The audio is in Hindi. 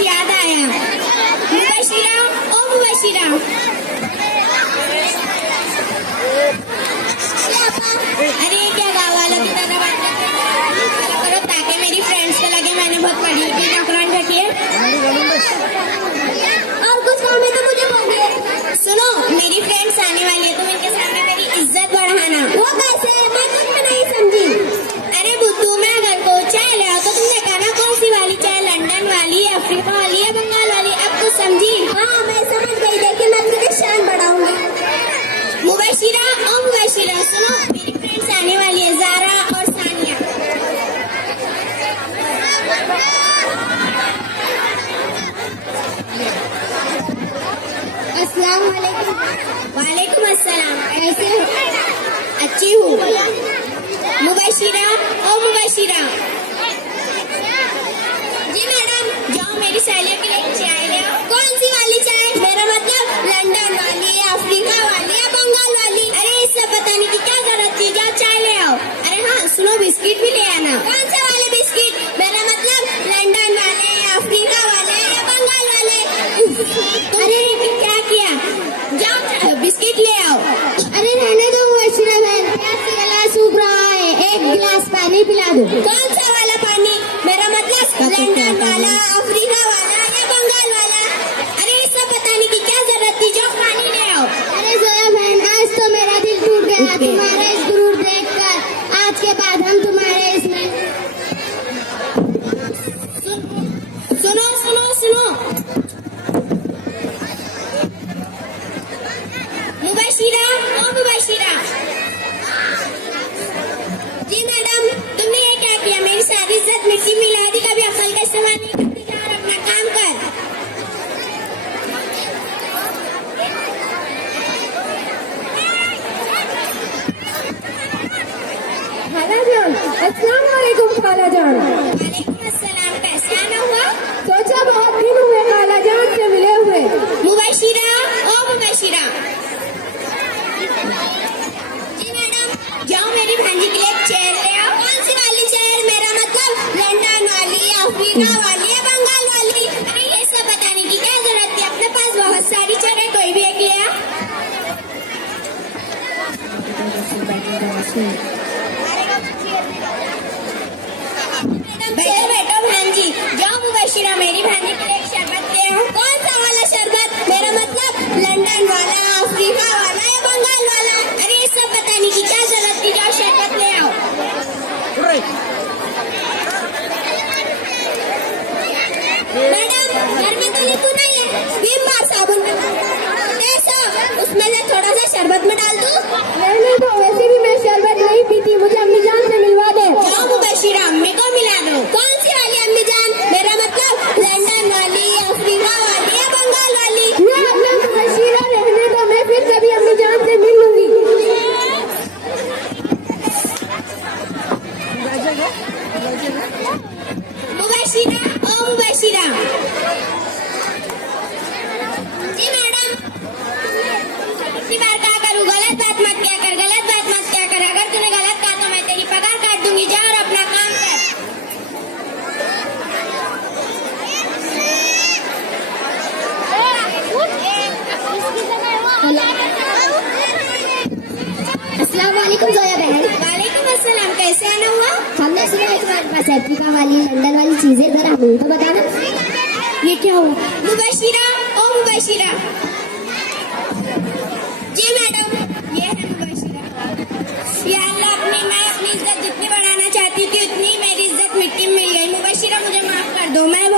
याद आया। मुबशिरा, ओ मुबशिरा, अरे क्या गाँव वालों की तरह बात करो ताकि मेरी फ्रेंड्स को लगे मैंने बहुत पढ़ी लिखी नौकरान रखी है। और कुछ काम है तो मुझे बोलिए। सुनो, मेरी फ्रेंड्स आने वाली है, तुम इनके सामने मेरी इज्जत बढ़ाना। वो कैसे? मैं कुछ भी नहीं समझी। अरे बुद्धू, मैं अगर को चाय ले आओ तो तुमने कहा ना कौन सी वाली चाय, लंदन वाली, अफ्रीका वाली या बंगाल वाली? अब कुछ समझी? हाँ मैं समझ गई, देखिए मैं तुझे शान बढ़ाऊंगी। मुबशिरा, ओ मुबशिरा, सुनो मेरी फ्रेंड्स आने वाली है, ज़ारा और सानिया। अस्सलाम वालेकुम। वालेकुम अस्सलाम, कैसे हो? अच्छी हूँ। मुबशिरा, ओ मुबशिरा। जी मैडम, जाओ मेरी सहेलियों के लिए चाय ले आओ। कौन सी वाली चाय? मेरा मतलब लंदन वाली, अफ्रीका वाली या बंगाल वाली? अरे इससे पता नहीं कि क्या जरूरत थी, जाओ चाय ले आओ। अरे हाँ सुनो, बिस्किट भी ले आना। कौन से वाले बिस्किट? मेरा मतलब लंदन वाले, अफ्रीका वाले या बंगाल वाले? अरे क्या किया, जाओ बिस्किट ले आओ। अरे रहने दो मुबशिरा बहन, प्यास से गला सूख रहा है, एक गिलास पानी पिला दो। कौन सा वाला पानी? मेरा मतलब लंदन वाला, अफ्रीका वाला या बंगाल वाला? अरे इसका पता नहीं कि क्या जरूरत थी, जाओ पानी ले आओ। अरे जोया बहन, आज तो मेरा दिल टूट गया तुम्हारा इस गुरूर देखकर। आज के बाद हम तुम्हारे इसमें सुनो सुनो सुनो। मुबशिरा, ओ मुबशिरा। जी मैडम, तुमने ये क्या किया? मेरी सारी इज्जत मिट्टी मिला दी, कभी अकल का इस्तेमाल नहीं करती क्या? और अपना काम कर। खालाजान, अस्सलाम वालेकुम खालाजान। वालेकुम अस्सलाम, कैसे आना हुआ? सोचा बहुत दिन हुए खालाजान से मिले हुए। मुबशिरा, ओ मुबशिरा। जी मैडम, जाओ मेरी भांजी के लिए एक चेयर ले आओ। कौन सी वाली चेयर? मेरा मतलब लंदन वाली, अफ्रीका वाली या बंगाल वाली? अरे ये सब बताने की क्या जरूरत थी, अपने पास बहुत सारी चेयर है, कोई भी एक ले आओ। बैठो बैठो भांजी, जाओ मुबशिरा मेरी भांजी के लिए एक शरबत ले आओ। कौन सा वाला शरबत? मेरा मतलब लंदन वाला, अफ्रीका वाला या बंगाल वाला? अरे ये सब बताने की क्या जरूरत थी, जाओ शरबत ले आओ। मैडम, घर में तो लिखू नहीं है, विम बार साबुन में ऐसा, उसमें से थोड़ा सा शरबत में डाल दूं? रहने दो, वैसे भी मैं शरबत नहीं पीती, मुझे अम्मी जान से मिलवा दे। जाओ मुबशिरा, अम्मी को मिला दो। कौन सी वाली अम्मी जान? मेरा मतलब लंदन वाली, अफ्रीका वाली या बंगाल वाली? मुबशिरा रहने दो, मैं फिर कभी अम्मी जान से मिल लूंगी। मुबशिरा, ओ मुबशिरा। जी मैडम, इतनी बार क्या करूँ? गलत बात मत क्या कर, गलत बात मत क्या कर। अगर तूने गलत कहा तो मैं तेरी पगार काट दूंगी। जा और अपना काम कर। अस्सलाम वालेकुम जोया बहन। वालेकुम अस्सलाम, कैसे आना हुआ? हमने सुना है तुम्हारे पास अफ्रीका वाली, लंदन वाली चीजें, जरा हमें तो बताना ये क्या हुआ। मुबशिरा, ओ मुबशिरा। जी मैडम, ये है मुबशिरा। या अल्लाह, मैं अपनी इज्जत जितनी बढ़ाना चाहती थी उतनी मेरी इज्जत मिट्टी में मिल गई। मुबशिरा मुझे माफ कर दो, मैं